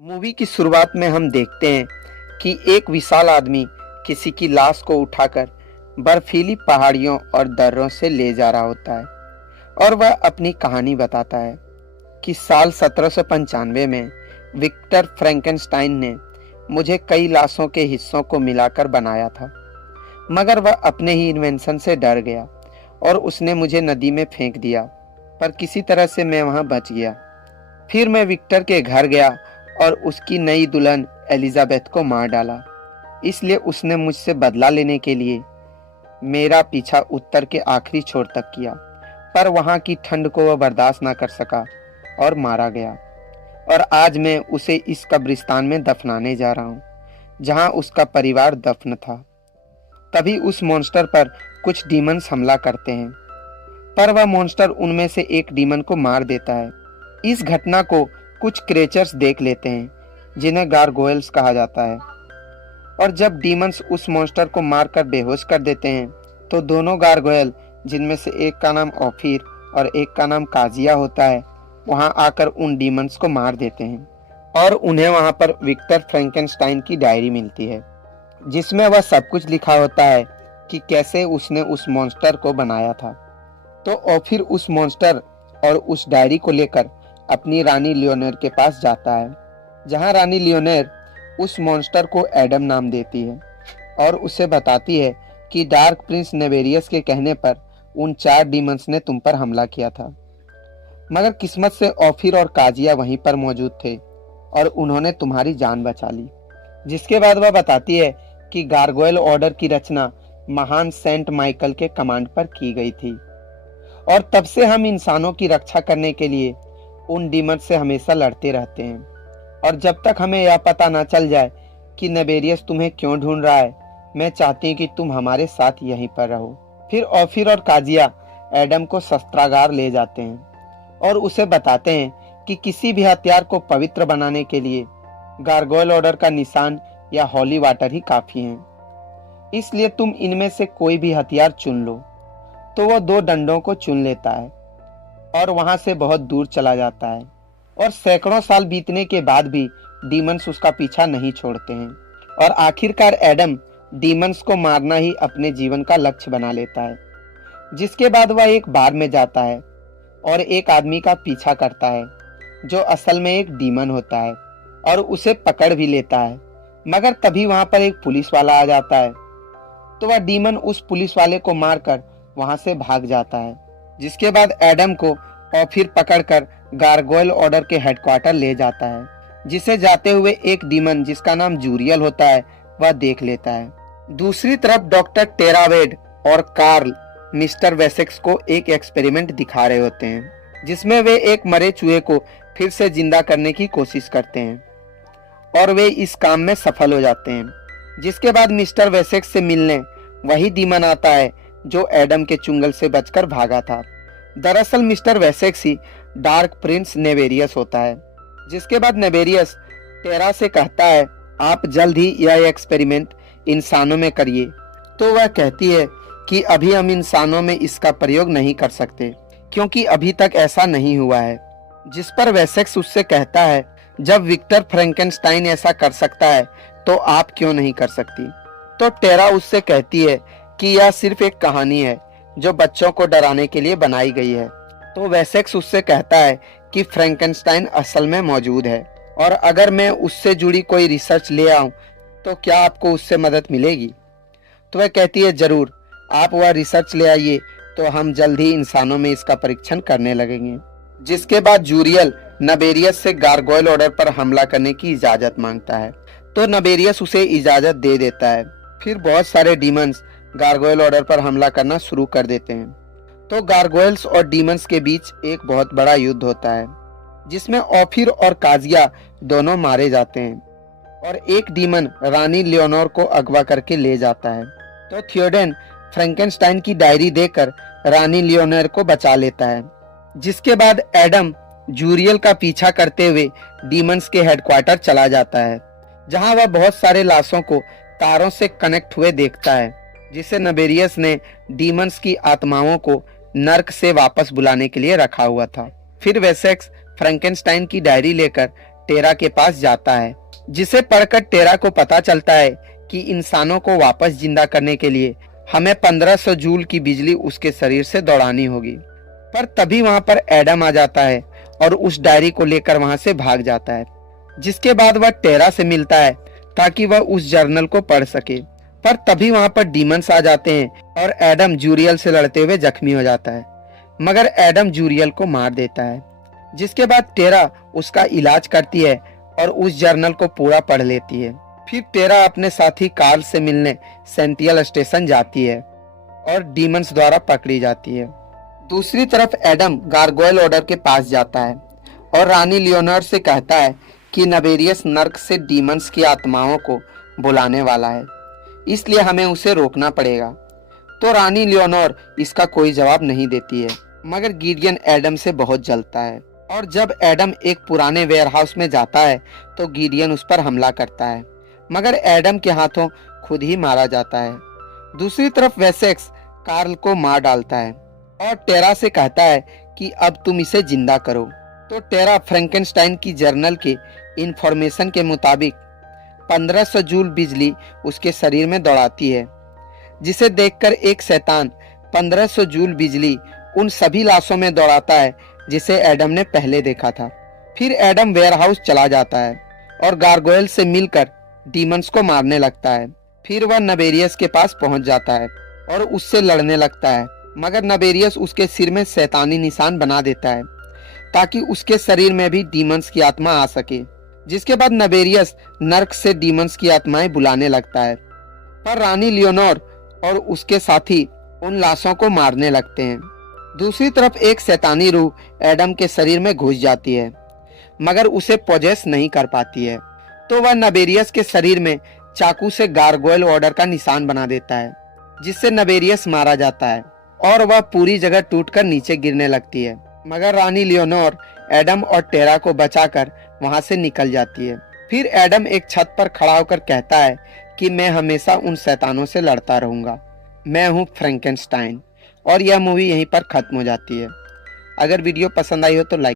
Movie की शुरुआत में हम देखते हैं कि एक विशाल आदमी किसी की लाश को उठाकर बर्फीली पहाड़ियों और दर्रों से ले जा रहा होता है और वह अपनी कहानी बताता है कि साल 1795 में विक्टर फ्रैंकेनस्टाइन ने मुझे कई लाशों के हिस्सों को मिलाकर बनाया था, मगर वह अपने ही इन्वेंशन से डर गया और उसने मुझे नदी में फेंक दिया, पर किसी तरह से मैं वहां बच गया। फिर मैं विक्टर के घर गया और उसकी नई दुल्हन एलिजाबेथ को मार डाला। इसलिए उसने मुझसे बदला लेने के लिए मेरा पीछा उत्तर के आखिरी छोर तक किया, पर वहां की ठंड को वह बर्दाश्त ना कर सका और मारा गया। और आज मैं उसे इस कब्रिस्तान में दफनाने जा रहा हूँ जहां उसका परिवार दफन था। तभी उस मॉन्स्टर पर कुछ डीमंस हमला करते हैं, पर वह मॉन्स्टर उनमें से एक डीमन को मार देता है। इस घटना को कुछ क्रेचर्स देख लेते हैं जिन्हें गारगोयल्स कहा जाता है, और जब डीमंस उस मॉन्स्टर को मारकर बेहोश कर देते हैं तो दोनों गारगोयल, जिनमें से एक का नाम ऑफिर और एक का नाम काजिया होता है, वहां आकर उन डीमंस को मार देते हैं और उन्हें वहां पर विक्टर फ्रैंकेनस्टाइन की डायरी मिलती है जिसमें वह सब कुछ लिखा होता है कि कैसे उसने उस मॉन्स्टर को बनाया था। तो ऑफिर उस मॉन्स्टर और उस डायरी को लेकर अपनी रानी लियोनेर के पास जाता है, जहां रानी लियोनेर उस मॉन्स्टर को एडम नाम देती है और उसे बताती है कि डार्क प्रिंस नेवेरियस के कहने पर उन 4 डीमंस ने तुम पर हमला किया था। मगर किस्मत से ऑफिर और काजिया वहीं पर मौजूद थे और उन्होंने तुम्हारी जान बचा ली। जिसके बाद वह बताती है कि गारगोयल ऑर्डर की रचना महान सेंट माइकल के कमांड पर की गई थी, और तब से हम इंसानों की रक्षा करने के लिए उन डीमन से हमेशा लड़ते रहते हैं। और जब तक हमें यह पता ना चल जाए कि नेवेरियस तुम्हें क्यों ढूंढ रहा है, मैं चाहती हूँ कि तुम हमारे साथ यहीं पर रहो। फिर ऑफिर और काजिया एडम को शस्त्रागार ले जाते हैं और उसे बताते हैं कि किसी भी हथियार को पवित्र बनाने के लिए गारगोयल ऑर्डर का निशान या हॉली वाटर ही काफी है। इसलिए तुम इनमें से कोई भी हथियार चुन लो। तो वो 2 डंडों को चुन लेता है और वहां से बहुत दूर चला जाता है, और सैकड़ों साल बीतने के बाद भी डीमंस उसका पीछा नहीं छोड़ते हैं। और आखिरकार एडम डीमंस को मारना ही अपने जीवन का लक्ष्य बना लेता है। जिसके बाद वह एक बार में जाता है और एक आदमी का पीछा करता है जो असल में एक डीमन होता है, और उसे पकड़ भी लेता है। मगर तभी वहां पर एक पुलिस वाला आ जाता है, तो वह डीमन उस पुलिस वाले को मारकर वहां से भाग जाता है। जिसके बाद एडम को ऑफिर पकड़कर गारगोयल ऑर्डर के हेडक्वार्टर ले जाता है, जिसे जाते हुए एक डीमन जिसका नाम जूरियल होता है वह देख लेता है। दूसरी तरफ डॉक्टर टेरावेड और कार्ल मिस्टर वेसेक्स को एक एक्सपेरिमेंट दिखा रहे होते हैं जिसमें वे एक मरे चूहे को फिर से जिंदा करने की कोशिश करते हैं, और वे इस काम में सफल हो जाते हैं। जिसके बाद मिस्टर वेसेक्स से मिलने वही डीमन आता है जो एडम के चुंगल से बचकर भागा था। दरअसल मिस्टर वेसेक्स ही डार्क प्रिंस नेवेरियस होता है। जिसके बाद नेवेरियस टेरा से कहता है, आप जल्द ही यह एक्सपेरिमेंट इंसानों में करिए। तो वह कहती है कि अभी हम इंसानों में इसका प्रयोग नहीं कर सकते क्योंकि अभी तक ऐसा नहीं हुआ है। जिस पर वेसेक्स उससे कहता है, जब विक्टर फ्रैंकेनस्टाइन ऐसा कर सकता है तो आप क्यों नहीं कर सकती। तो टेरा उससे कहती है कि यह सिर्फ एक कहानी है जो बच्चों को डराने के लिए बनाई गई है। तो वेसेक्स उससे कहता है कि फ्रैंकेनस्टाइन असल में मौजूद है, और अगर मैं उससे जुड़ी कोई रिसर्च ले आऊं तो क्या आपको उससे मदद मिलेगी। तो वह कहती है, जरूर, आप वह रिसर्च ले आइए तो हम जल्द ही इंसानों में इसका परीक्षण करने लगेंगे। जिसके बाद जूरियल नबेरियस से गारगोयल ऑर्डर पर हमला करने की इजाजत मांगता है, तो नबेरियस उसे इजाजत दे देता है। फिर बहुत सारे डीमंस गारगोयल ऑर्डर पर हमला करना शुरू कर देते हैं। तो गारगोयल्स और डीमंस के बीच एक बहुत बड़ा युद्ध होता है जिसमें ऑफिर और काजिया दोनों मारे जाते हैं, और एक डीमन रानी लियोनोर को अगवा करके ले जाता है। तो थियोडेन फ्रैंकेनस्टाइन की डायरी देकर रानी लियोनोर को बचा लेता है। जिसके बाद एडम जूरियल का पीछा करते हुए डीमंस के हेडक्वार्टर चला जाता है, जहां वह बहुत सारे लाशों को तारों से कनेक्ट हुए देखता है, जिसे नबेरियस ने डीमंस की आत्माओं को नर्क से वापस बुलाने के लिए रखा हुआ था। फिर वेसेक्स फ्रैंकेनस्टाइन की डायरी लेकर टेरा के पास जाता है, जिसे पढ़कर टेरा को पता चलता है कि इंसानों को वापस जिंदा करने के लिए हमें 1500 जूल की बिजली उसके शरीर से दौड़ानी होगी। पर तभी वहां पर एडम आ जाता है और उस डायरी को लेकर वहां से भाग जाता है, जिसके बाद वह टेरा से मिलता है ताकि वह उस जर्नल को पढ़ सके। पर तभी वहां पर डीमंस आ जाते हैं और एडम जूरियल से लड़ते हुए जख्मी हो जाता है, मगर एडम जूरियल को मार देता है। जिसके बाद टेरा उसका इलाज करती है और उस जर्नल को पूरा पढ़ लेती है। फिर टेरा अपने साथी कार्ल से मिलने सेंटियल स्टेशन जाती है और डीमंस द्वारा पकड़ी जाती है। दूसरी तरफ एडम गारगोयल ऑर्डर के पास जाता है और रानी लियोनोर से कहता है कि नबेरियस नर्क से डीमंस की आत्माओं को बुलाने वाला है, इसलिए हमें उसे रोकना पड़ेगा। तो रानी लियोनोर इसका कोई जवाब नहीं देती है, मगर गिडियन एडम से बहुत जलता है और जब एडम एक पुराने वेयरहाउस में जाता है तो गिडियन उस पर हमला करता है, मगर एडम के हाथों खुद ही मारा जाता है। दूसरी तरफ वेसेक्स कार्ल को मार डालता है और टेरा से कहता है कि अब तुम इसे जिंदा करो। तो टेरा फ्रैंकेनस्टाइन की जर्नल के इंफॉर्मेशन के मुताबिक 1500 जूल बिजली उसके शरीर में दौड़ाती है, जिसे देखकर एक शैतान 1500 जूल बिजली उन सभी लाशों में दौड़ाता है जिसे एडम ने पहले देखा था। फिर एडम वेयरहाउस चला जाता है और गारगोयल से मिलकर डीमंस को मारने लगता है। फिर वह नबेरियस के पास पहुंच जाता है और उससे लड़ने लगता है, मगर नबेरियस उसके सिर में शैतानी निशान बना देता है ताकि उसके शरीर में भी डीमंस की आत्मा आ सके। जिसके बाद नबेरियस नर्क से डीमंस की आत्माएं बुलाने लगता है, पर रानी लियोनोर और उसके साथी उन लाशों को मारने लगते हैं। दूसरी तरफ एक शैतानी रूह एडम के शरीर में घुस जाती है, मगर उसे पोजेस नहीं कर पाती है। तो वह नबेरियस के शरीर में चाकू से गारगोयल ऑर्डर का निशान बना देता है, जिससे नबेरियस मारा जाता है और वह पूरी जगह टूटकर नीचे गिरने लगती है। मगर रानी लियोनोर एडम और टेरा को बचाकर वहां से निकल जाती है। फिर एडम एक छत पर खड़ा होकर कहता है कि मैं हमेशा उन शैतानों से लड़ता रहूंगा, मैं हूं फ्रैंकेनस्टाइन। और यह मूवी यहीं पर खत्म हो जाती है। अगर वीडियो पसंद आई हो तो लाइक